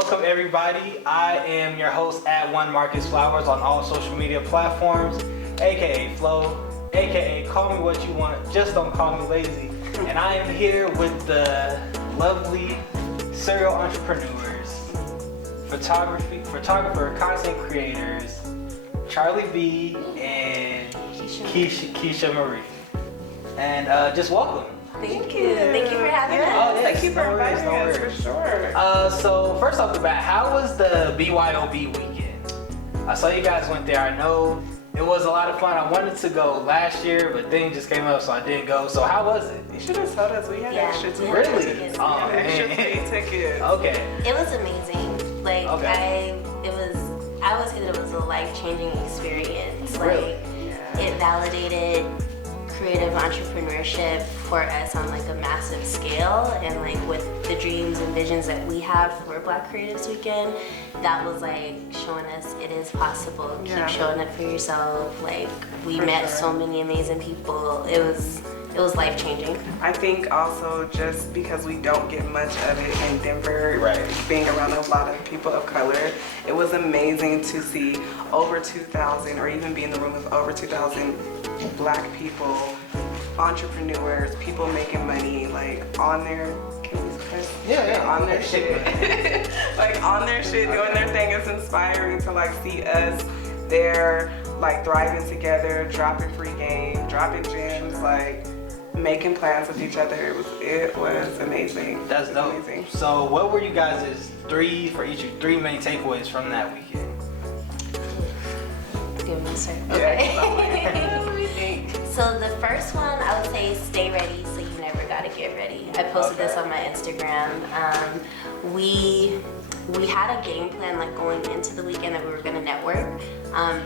welcome everybody. I am your host at One Marcus Flowers on all social media platforms, aka Flo, aka call me what you want, just don't call me lazy. And I am here with the lovely serial entrepreneurs, photographer, content creators, Charlie B and Keisha Marie. And just welcome. Thank you. Thank you for having us. Oh, yes. Thank you for inviting us, for sure. So first off the bat, how was the BYOB weekend? I saw you guys went there. I know it was a lot of fun. I wanted to go last year, but things just came up, so I didn't go. So how was it? You should have told us. We had extra tickets. Really? Oh, extra tickets. Okay. It was amazing. Like I always say that it was a life-changing experience. Like it validated creative entrepreneurship for us on like a massive scale, and like with the dreams and visions that we have for Black Creatives Weekend, that was like showing us it is possible. Keep showing up for yourself. Like we met so many amazing people. It was life-changing. I think also just because we don't get much of it in Denver, being around a lot of people of color, it was amazing to see over 2,000, or even be in the room with over 2,000 Black people, entrepreneurs, people making money, like on their, on their shit, like on their shit, doing their thing. It's inspiring to like see us there, like thriving together, dropping free game, dropping gems, like making plans with each other. It was amazing. That's dope. Amazing. So what were you guys' three main takeaways from that weekend? Give me a second. Okay. So the first one, I would say stay ready so you never gotta get ready. I posted this on my Instagram. We had a game plan like going into the weekend that we were gonna network,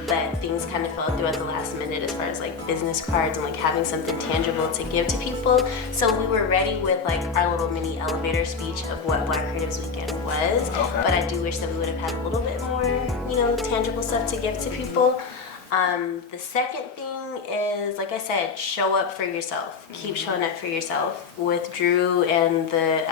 but things kind of fell through at the last minute as far as like business cards and like having something tangible to give to people. So we were ready with like our little mini elevator speech of what Black Creatives Weekend was, but I do wish that we would have had a little bit more, tangible stuff to give to people. The second thing is, like I said, show up for yourself. Keep showing up for yourself. With Drew and the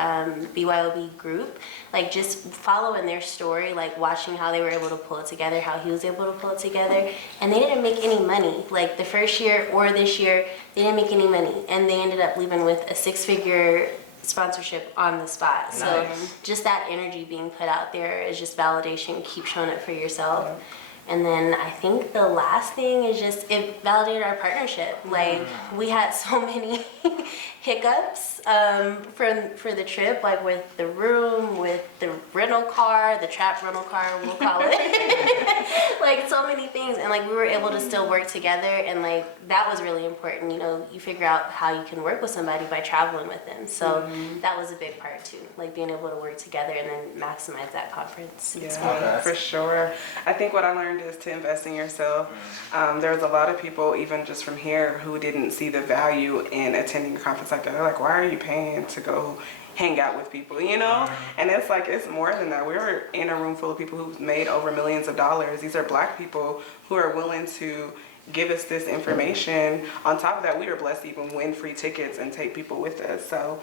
BYOB group, like just following their story, like watching how they were able to pull it together, how he was able to pull it together, and they didn't make any money. Like the first year or this year, they didn't make any money, and they ended up leaving with a 6-figure sponsorship on the spot. Nice. So just that energy being put out there is just validation. Keep showing up for yourself. Yeah. And then I think the last thing is just it validated our partnership. Like we had so many hiccups for the trip, like with the room, with the rental car, the trap rental car, we'll call it. Like so many things, and like we were able to still work together, and like that was really important. You figure out how you can work with somebody by traveling with them. So that was a big part too, like being able to work together and then maximize that conference experience. For sure. I think what I learned is to invest in yourself. There was a lot of people, even just from here, who didn't see the value in attending a conference like that. They're like, why are you paying to go hang out with people, And it's like, it's more than that. We were in a room full of people who've made over millions of dollars. These are Black people who are willing to give us this information. On top of that, we were blessed to even win free tickets and take people with us. So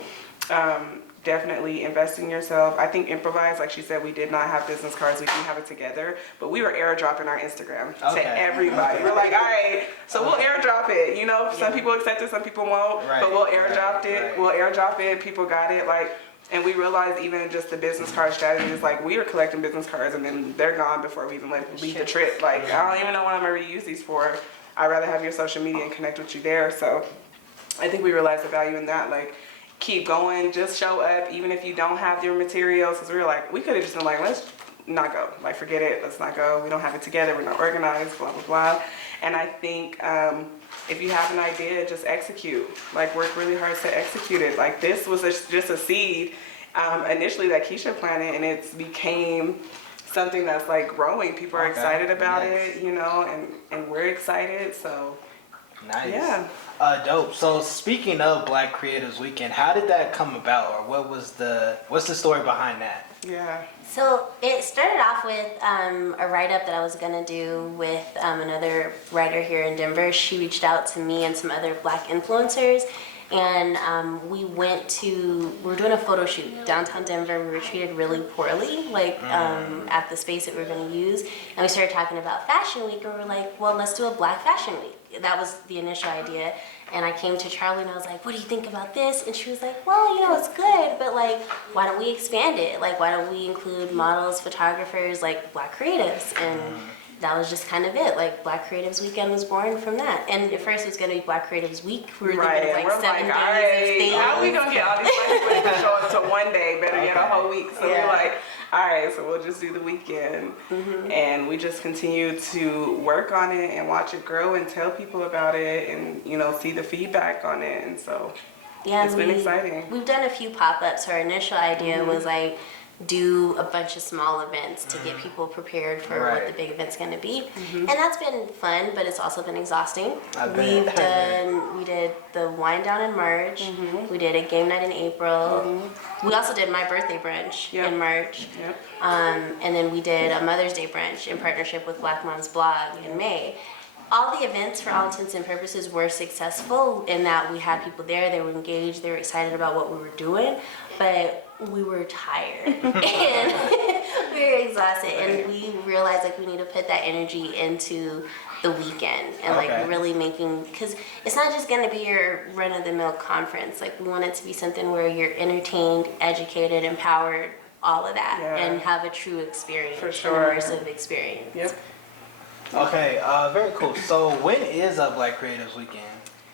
definitely invest in yourself. I think improvise, like she said, we did not have business cards. We didn't have it together, but we were airdropping our Instagram to everybody. We're like, all right, so we'll airdrop it. Some people accept it, some people won't, but we'll airdrop it. We'll airdrop it. People got it. And we realized even just the business card strategy is like, we were collecting business cards and then they're gone before we even leave the trip. Like, I don't even know what I'm gonna reuse these for. I'd rather have your social media and connect with you there. So I think we realized the value in that. Like, keep going, just show up, even if you don't have your materials. Because we were like, we could have just been like, let's not go. Like, forget it, let's not go. We don't have it together, we're not organized, blah, blah, blah. And I think if you have an idea, just execute. Like, work really hard to execute it. Like, this was just a seed initially that Keisha planted, and it's became something that's like growing. People are excited about it, and we're excited, so. Nice. Yeah. Dope. So speaking of Black Creatives Weekend, how did that come about, or what's the story behind that? Yeah. So it started off with a write-up that I was gonna do with another writer here in Denver. She reached out to me and some other Black influencers, And we were doing a photo shoot downtown Denver. We were treated really poorly, like at the space that we were going to use. And we started talking about Fashion Week, and we were like, well, let's do a Black Fashion Week. That was the initial idea. And I came to Charlie and I was like, what do you think about this? And she was like, well, you know, it's good, but like, why don't we expand it? Like, why don't we include models, photographers, like Black creatives? And that was just kind of it. Like, Black Creatives Weekend was born from that. And at first it was going to be Black Creatives Week. We were thinking of like 7 days of things. How are we going to get all these Black people to show up to one day? Better get a whole week. So we're like, all right, so we'll just do the weekend. And we just continue to work on it and watch it grow and tell people about it and, you know, see the feedback on it. And so it's been exciting. We've done a few pop-ups. Our initial idea was like, do a bunch of small events to get people prepared for what the big event's going to be. And that's been fun, but it's also been exhausting. We did the wind down in March. We did a game night in April. We also did my birthday brunch in March. And then we did a Mother's Day brunch in partnership with Black Moms Blog in May. All the events, for all intents and purposes, were successful in that we had people there, they were engaged, they were excited about what we were doing, but we were tired and we were exhausted, and we realized like we need to put that energy into the weekend and like really making, because it's not just going to be your run-of-the-mill conference. Like, we want it to be something where you're entertained, educated, empowered, all of that, and have a true experience, an immersive experience. Okay, very cool. So when is Black Creatives Weekend?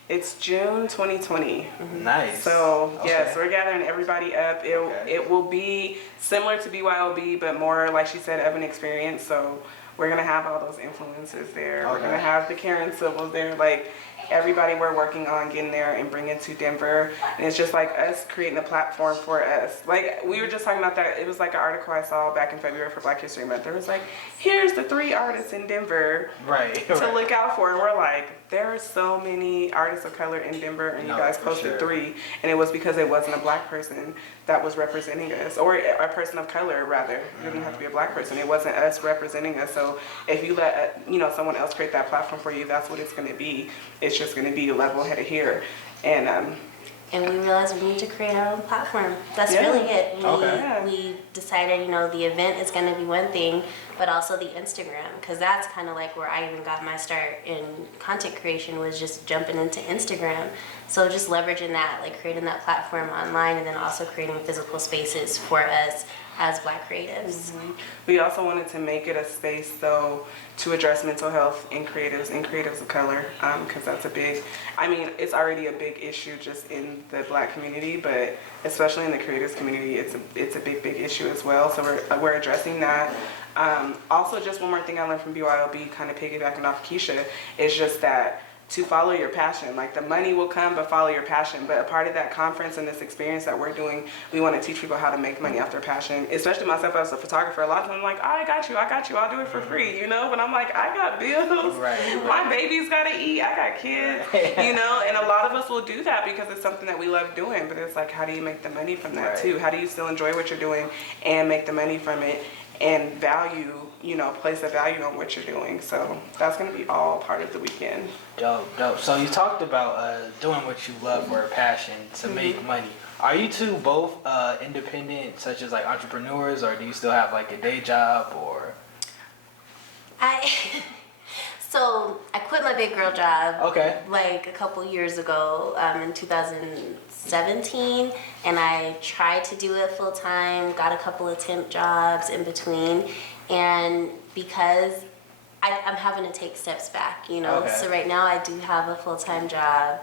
It's June 2020. Nice. So yes, we're gathering everybody up. It will be similar to BYOB, but more, like she said, of an experience. So we're gonna have all those influencers there. We're gonna have the Karen Civils there. Like, everybody we're working on getting there and bringing to Denver. And it's just like us creating a platform for us. Like, we were just talking about that. It was like an article I saw back in February for Black History Month. There was like, here's the 3 artists in Denver to look out for. And we're like, there are so many artists of color in Denver, and you guys posted 3. And it was because it wasn't a Black person that was representing us, or a person of color rather. It didn't have to be a Black person. It wasn't us representing us. So if you let someone else create that platform for you, that's what it's going to be. It's just going to be level-headed here. And we realized we need to create our own platform. That's really it. We decided, the event is going to be one thing, but also the Instagram, because that's kind of like where I even got my start in content creation, was just jumping into Instagram. So just leveraging that, like creating that platform online, and then also creating physical spaces for us as Black creatives. We also wanted to make it a space, though, to address mental health in creatives of color, because that's it's already a big issue just in the Black community, but especially in the creatives community, it's a big issue as well. So we're addressing that. Also, just one more thing I learned from BYOB, kind of piggybacking off Keisha, is just that to follow your passion. Like, the money will come, but follow your passion. But a part of that conference and this experience that we're doing, we want to teach people how to make money off their passion. Especially myself as a photographer. A lot of times I'm like, I got you, I'll do it for free, But I'm like, I got bills. My baby's got to eat, I got kids, And a lot of us will do that because it's something that we love doing. But it's like, how do you make the money from that too? How do you still enjoy what you're doing and make the money from it and value, place a value on what you're doing? So that's going to be all part of the weekend. Dope. So you talked about doing what you love for a passion to make money. Are you two both independent, such as like entrepreneurs, or do you still have like a day job, or? So I quit my big girl job like a couple years ago, in 2017, and I tried to do it full time, got a couple of temp jobs in between, and because I'm having to take steps back, So right now I do have a full-time job,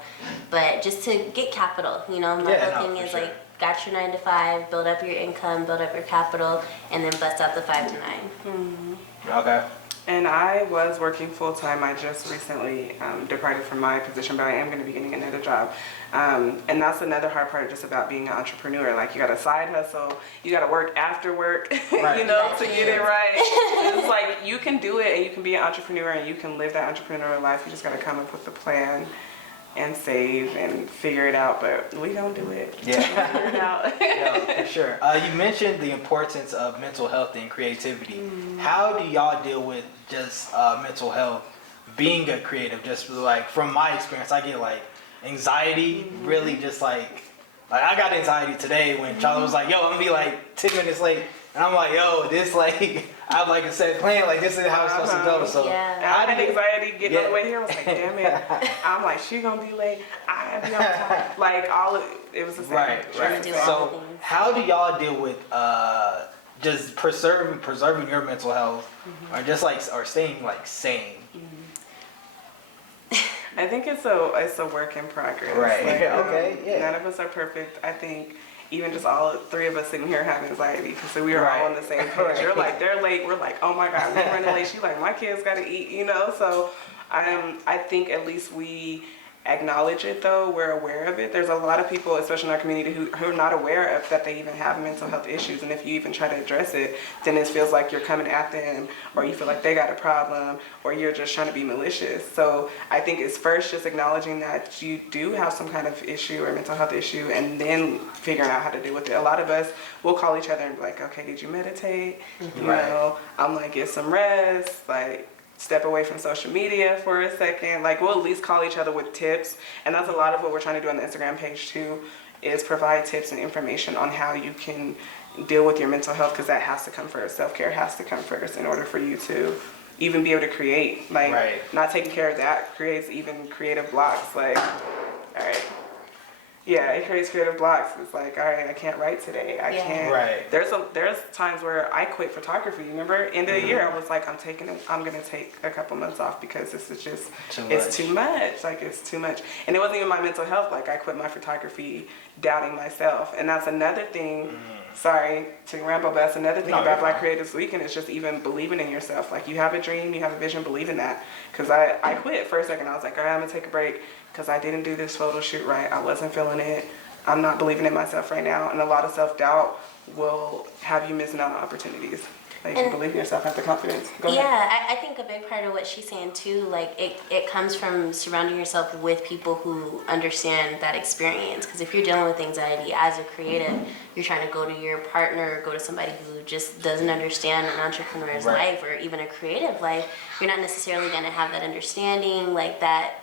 but just to get capital, my whole thing is like, got your 9 to 5, build up your income, build up your capital, and then bust out the 5 to 9. Okay. And I was working full-time. I just recently departed from my position, but I am going to be getting another job. And that's another hard part just about being an entrepreneur. Like, you got a side hustle, you got to work after work, to get it right. It's like, you can do it and you can be an entrepreneur and you can live that entrepreneurial life. You just got to come up with a plan and save and figure it out, but we don't do it. Yeah. Figure it out. Yeah, for sure. You mentioned the importance of mental health and creativity. How do y'all deal with just mental health being a creative? Just like, from my experience, I get like anxiety really just like I got anxiety today when Charlie was like, yo, I'm gonna be like 10 minutes late. And I'm like, yo, this like, I have like a set plan, like this is how it's supposed to go. So I had anxiety getting on the way here. I was like, damn it. I'm like, she gonna be late. I be on time. Like it was the same. Right. So how do y'all deal with just preserving your mental health, or just like or staying like sane? I think it's a work in progress. Right. Like, Okay. None of us are perfect. I think even just all three of us sitting here have anxiety because we are all on the same page. You're like, they're late. We're like, oh my God, we're running late. She's like, my kids got to eat, So I think at least we acknowledge it though. We're aware of it. There's a lot of people, especially in our community, who are not aware of that they even have mental health issues. And if you even try to address it, then it feels like you're coming at them, or you feel like they got a problem, or you're just trying to be malicious. So I think it's first just acknowledging that you do have some kind of issue or mental health issue, and then figuring out how to deal with it. A lot of us will call each other and be like, okay, did you meditate? I'm like, get some rest, like step away from social media for a second. Like, we'll at least call each other with tips. And that's a lot of what we're trying to do on the Instagram page too, is provide tips and information on how you can deal with your mental health, because that has to come first. Self-care has to come first in order for you to even be able to create. Like, not taking care of that creates even creative blocks. Like, all right. Yeah, it creates creative blocks. It's like, all right, I can't write today. I can't. Right. There's times where I quit photography. Remember, end of the year, I was like, I'm gonna take a couple months off because this is just it's too much. Like, it's too much. And it wasn't even my mental health. Like, I quit my photography, doubting myself. And that's another thing. Sorry to ramble, but that's another thing about Black Creatives Weekend is just even believing in yourself. Like, you have a dream, you have a vision, believe in that. Because I quit for a second. I was like, all right, I'm gonna take a break, because I didn't do this photo shoot right. I wasn't feeling it. I'm not believing in myself right now. And a lot of self-doubt will have you missing out on opportunities. Like, you believe in yourself, have the confidence. Go ahead. I think a big part of what she's saying too, like it comes from surrounding yourself with people who understand that experience. Because if you're dealing with anxiety as a creative, you're trying to go to your partner, go to somebody who just doesn't understand an entrepreneur's life or even a creative life, you're not necessarily going to have that understanding, like that,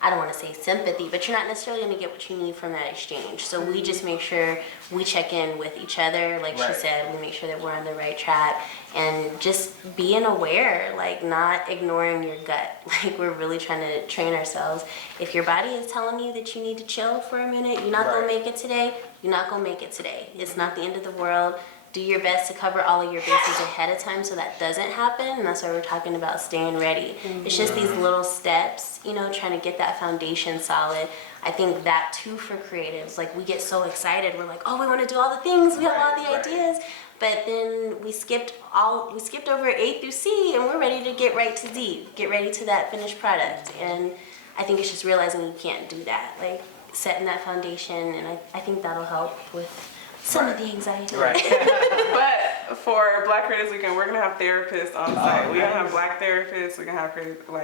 I don't want to say sympathy, but you're not necessarily going to get what you need from that exchange. So we just make sure we check in with each other. Like she said, we make sure that we're on the right track, and just being aware, like not ignoring your gut. Like, we're really trying to train ourselves. If your body is telling you that you need to chill for a minute, you're not going to make it today, you're not going to make it today. It's not the end of the world. Do your best to cover all of your bases ahead of time so that doesn't happen. And that's why we're talking about staying ready. It's just these little steps, trying to get that foundation solid. I think that too for creatives, like, we get so excited. We're like, oh, we want to do all the things. We have all the ideas. But then we skipped over A through C, and we're ready to get right to Z, get ready to that finished product. And I think it's just realizing you can't do that, like setting that foundation. And I think that'll help with some of the anxiety. But for Black Creatives Weekend, we're gonna have therapists on site. We're gonna have Black therapists. We're gonna have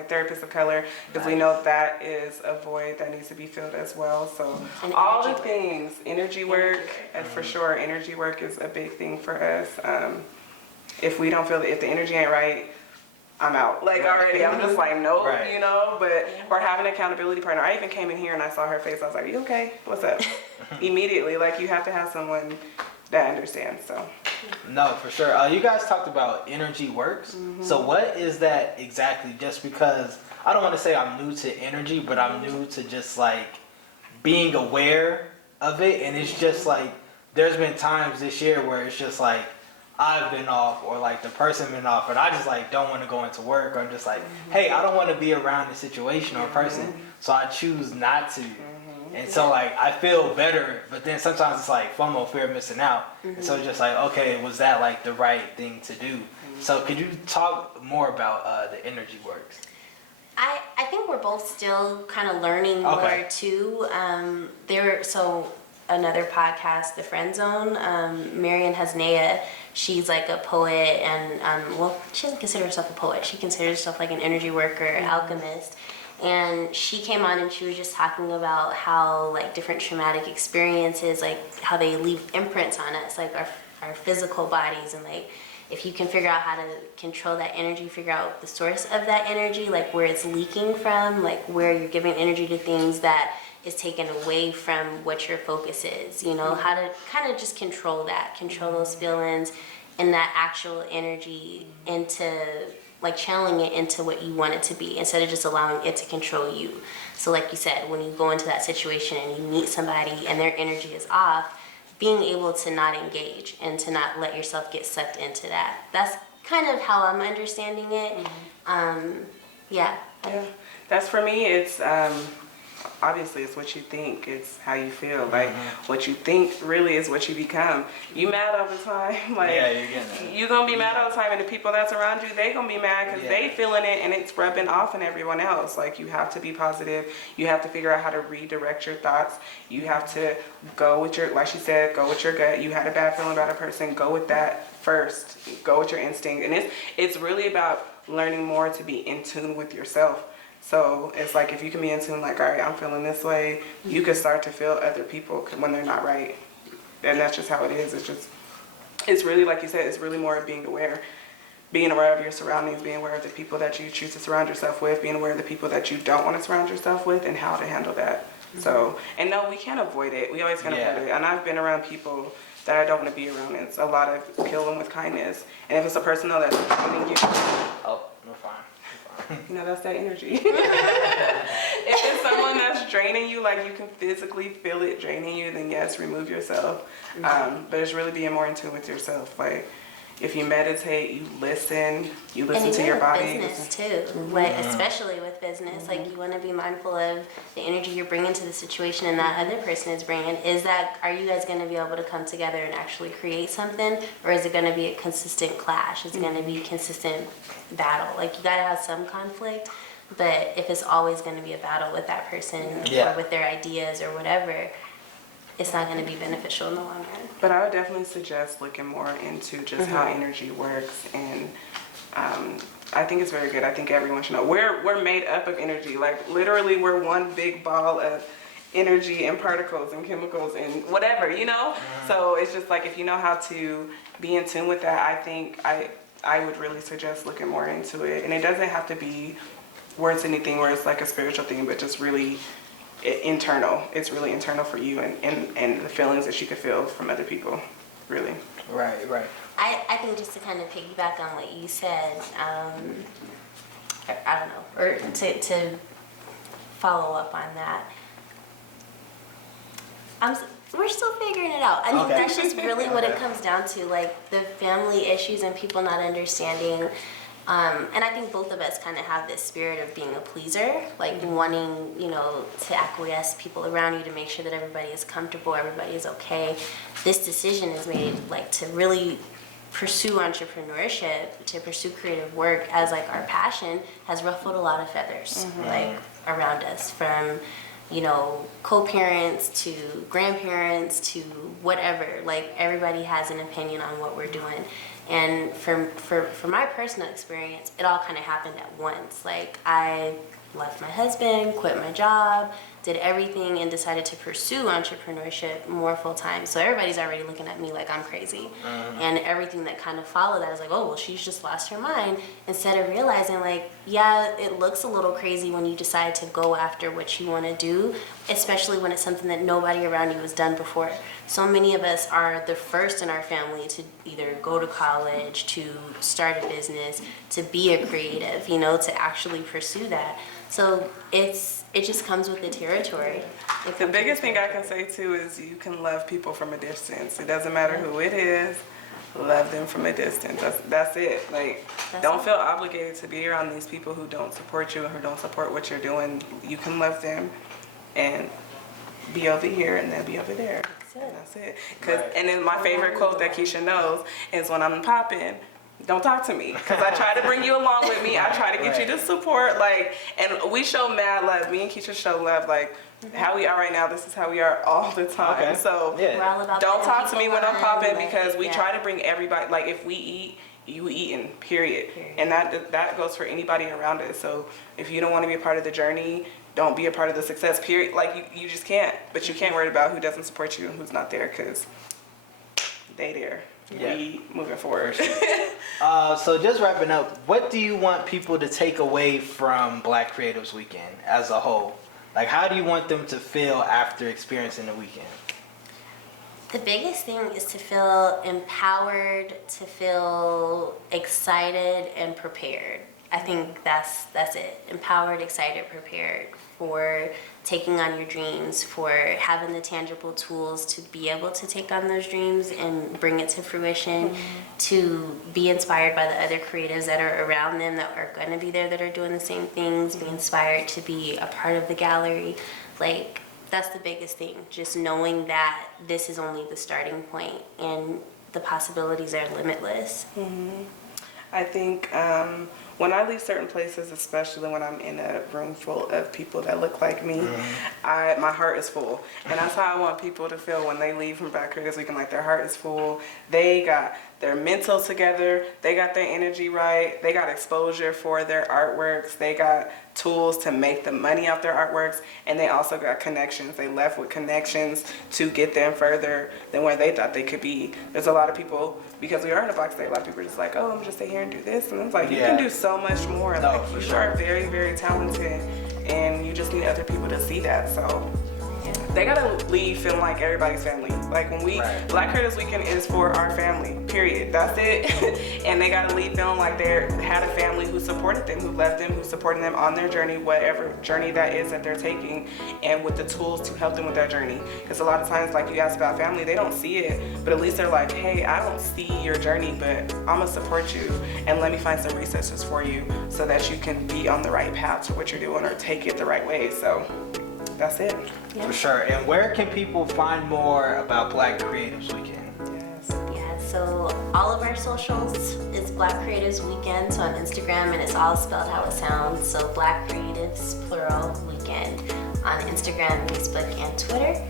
therapists of color, because we know that is a void that needs to be filled as well. So all the things, energy work, for sure. Energy work is a big thing for us. If we don't feel if the energy ain't right, I'm out. Like, already, I'm just like, nope, but, or have an accountability partner. I even came in here and I saw her face. I was like, you okay? What's up? Immediately, like, you have to have someone that understands, so. No, for sure. You guys talked about energy works. So what is that exactly? Just because, I don't want to say I'm new to energy, but I'm new to just like being aware of it. And it's just like, there's been times this year where it's just like, I've been off, or like the person been off, and I just like don't want to go into work, or I'm just like, hey, I don't want to be around a situation or a person, so I choose not to. And so like I feel better, but then sometimes it's like FOMO, fear of missing out. And so it's just like, okay, was that like the right thing to do? So could you talk more about the energy works? I think we're both still kind of learning more too. Another podcast, The Friend Zone, Marian Hasnea, she's like a poet, and she doesn't consider herself a poet. She considers herself like an energy worker, alchemist. And she came on and she was just talking about how like different traumatic experiences, like how they leave imprints on us, like our physical bodies, and like if you can figure out how to control that energy, figure out the source of that energy, like where it's leaking from, like where you're giving energy to things that is taken away from what your focus is, you know, how to kind of just control those feelings and that actual energy into like channeling it into what you want it to be instead of just allowing it to control you. So like you said, when you go into that situation and you meet somebody and their energy is off, being able to not engage and to not let yourself get sucked into that. That's kind of how I'm understanding it. Yeah. That's for me, it's obviously it's what you think, it's how you feel. Like what you think really is what you become. You mad all the time, like you're gonna be mad all the time, and the people that's around you, they gonna be mad because they feeling it and it's rubbing off on everyone else. Like you have to be positive. You have to figure out how to redirect your thoughts. You have to go with your, like she said, go with your gut. You had a bad feeling about a person, go with that first. Go with your instinct, and it's really about learning more to be in tune with yourself. So it's like if you can be in tune, like, all right, I'm feeling this way, you can start to feel other people when they're not right. And that's just how it is. It's really, like you said, it's really more of being aware of your surroundings, being aware of the people that you choose to surround yourself with, being aware of the people that you don't want to surround yourself with, and how to handle that. So, and no, we can't avoid it. We always can avoid it. And I've been around people that I don't want to be around. It's a lot of kill them with kindness. And if it's a person though that's draining you, we're fine. you know, that's that energy. If it's someone that's draining you, like you can physically feel it draining you, then yes, remove yourself. But it's really being more in tune with yourself. Like if you meditate, you listen to your body. Business too, like especially with business, like you want to be mindful of the energy you're bringing to the situation and that other person is bringing. Are you guys going to be able to come together and actually create something, or is it going to be a consistent clash? Is it going to be a consistent battle? Like you got to have some conflict, but if it's always going to be a battle with that person or with their ideas or whatever, it's not going to be beneficial in the long run. But I would definitely suggest looking more into just how energy works, and I think it's very good. I think everyone should know. We're made up of energy. Like literally, we're one big ball of energy and particles and chemicals and whatever, you know. So it's just like if you know how to be in tune with that, I think I would really suggest looking more into it. And it doesn't have to be where it's anything where it's like a spiritual thing, but just really internal. It's really internal for you and the feelings that you could feel from other people, really. Right. I think just to kind of piggyback on what you said, I don't know, or to follow up on that, we're still figuring it out. I mean, that's just really what it comes down to, like the family issues and people not understanding. And I think both of us kind of have this spirit of being a pleaser, like wanting, you know, to acquiesce people around you to make sure that everybody is comfortable, everybody is okay. This decision is made, like, to really pursue entrepreneurship, to pursue creative work as, like, our passion has ruffled a lot of feathers, like, around us, from, you know, co-parents to grandparents to whatever. Like, everybody has an opinion on what we're doing. And for my personal experience, it all kind of happened at once. Like, I left my husband, quit my job, did everything, and decided to pursue entrepreneurship more full time. So everybody's already looking at me like I'm crazy. And everything that kind of followed that, I was like, oh, well, she's just lost her mind. Instead of realizing, like, yeah, it looks a little crazy when you decide to go after what you want to do, especially when it's something that nobody around you has done before. So many of us are the first in our family to either go to college, to start a business, to be a creative, you know, to actually pursue that. So it just comes with the territory. The biggest thing I can say too is you can love people from a distance. It doesn't matter who it is. Love them from a distance. That's it. Like, don't feel obligated to be around these people who don't support you and who don't support what you're doing. You can love them and be over here and then be over there. That's it. And then my favorite quote that Keisha knows is, when I'm popping, don't talk to me, because I try to bring you along with me. I try to get you to support, like, and we show mad love. Me and Keisha show love, like, how we are right now. This is how we are all the time. So we're all about don't talk to me when I'm popping, like, because we try to bring everybody. Like, if we eat, you eating, period. And that goes for anybody around us. So if you don't want to be a part of the journey, don't be a part of the success, period. Like, you just can't. But you can't worry about who doesn't support you and who's not there, because they there. Yeah. We moving forward. So just wrapping up, what do you want people to take away from Black Creatives Weekend as a whole? Like, how do you want them to feel after experiencing the weekend? The biggest thing is to feel empowered, to feel excited and prepared. I think that's it. Empowered, excited, prepared for taking on your dreams, for having the tangible tools to be able to take on those dreams and bring it to fruition, to be inspired by the other creatives that are around them that are going to be there that are doing the same things, be inspired to be a part of the gallery. Like, that's the biggest thing, just knowing that this is only the starting point and the possibilities are limitless. I think when I leave certain places, especially when I'm in a room full of people that look like me, my heart is full. And that's how I want people to feel when they leave from Black Creatives Weekend, like their heart is full. They got their mental together, they got their energy right, they got exposure for their artworks, they got tools to make the money off their artworks, and they also got connections. They left with connections to get them further than where they thought they could be. There's a lot of people, because we are in a Black state, a lot of people are just like, oh, I'm just stay here and do this, and it's like, you can do so much more. No, like, you are very, very talented, and you just need other people to see that. So they gotta leave feeling like everybody's family. Like, when we, Black Creatives Weekend is for our family, period. That's it. And they gotta leave feeling like they had a family who supported them, who loved them, who supported them on their journey, whatever journey that is that they're taking, and with the tools to help them with that journey. Because a lot of times, like you asked about family, they don't see it, but at least they're like, hey, I don't see your journey, but I'm gonna support you, and let me find some resources for you so that you can be on the right path to what you're doing or take it the right way. So that's it. For sure. And where can people find more about Black Creatives Weekend? Yeah, so all of our socials is Black Creatives Weekend, so on Instagram, and it's all spelled how it sounds, so Black Creatives, plural, Weekend, on Instagram, Facebook, and Twitter,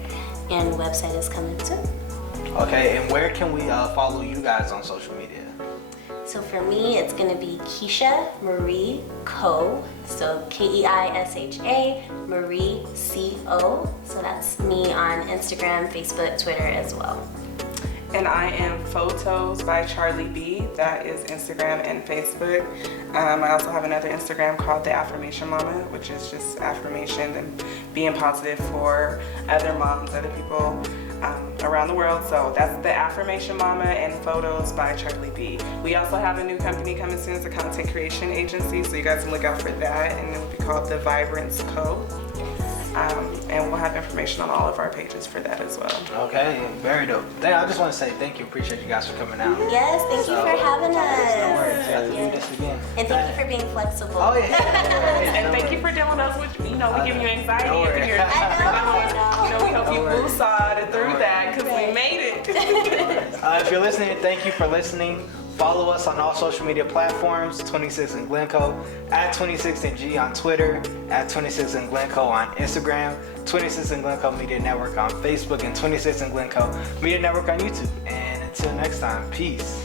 and the website is coming soon. Okay, and where can we follow you guys on social media? So for me, it's gonna be Keisha Marie Co. So Keisha Marie Co. So that's me on Instagram, Facebook, Twitter as well. And I am Photos by Charlie B. That is Instagram and Facebook. I also have another Instagram called The Affirmation Mama, which is just affirmation and being positive for other moms, other people around the world. So that's The Affirmation Mama and Photos by Charlie B. We also have a new company coming soon. It's a content creation agency, so you guys can look out for that, and it will be called The Vibrance Co. And we'll have information on all of our pages for that as well. Okay, very dope. I just want to say thank you. Appreciate you guys for coming out. Yes, thank you for having us. No worries. We have to do this again. And thank you for being flexible. Oh, yeah. And thank you for dealing with us with, we give you anxiety Don't worry. every year. We hope you woosawed through that, because we made it. If you're listening, thank you for listening. Follow us on all social media platforms, 26 in Glencoe, at 26 in G on Twitter, at 26 in Glencoe on Instagram, 26 in Glencoe Media Network on Facebook, and 26 in Glencoe Media Network on YouTube. And until next time, peace.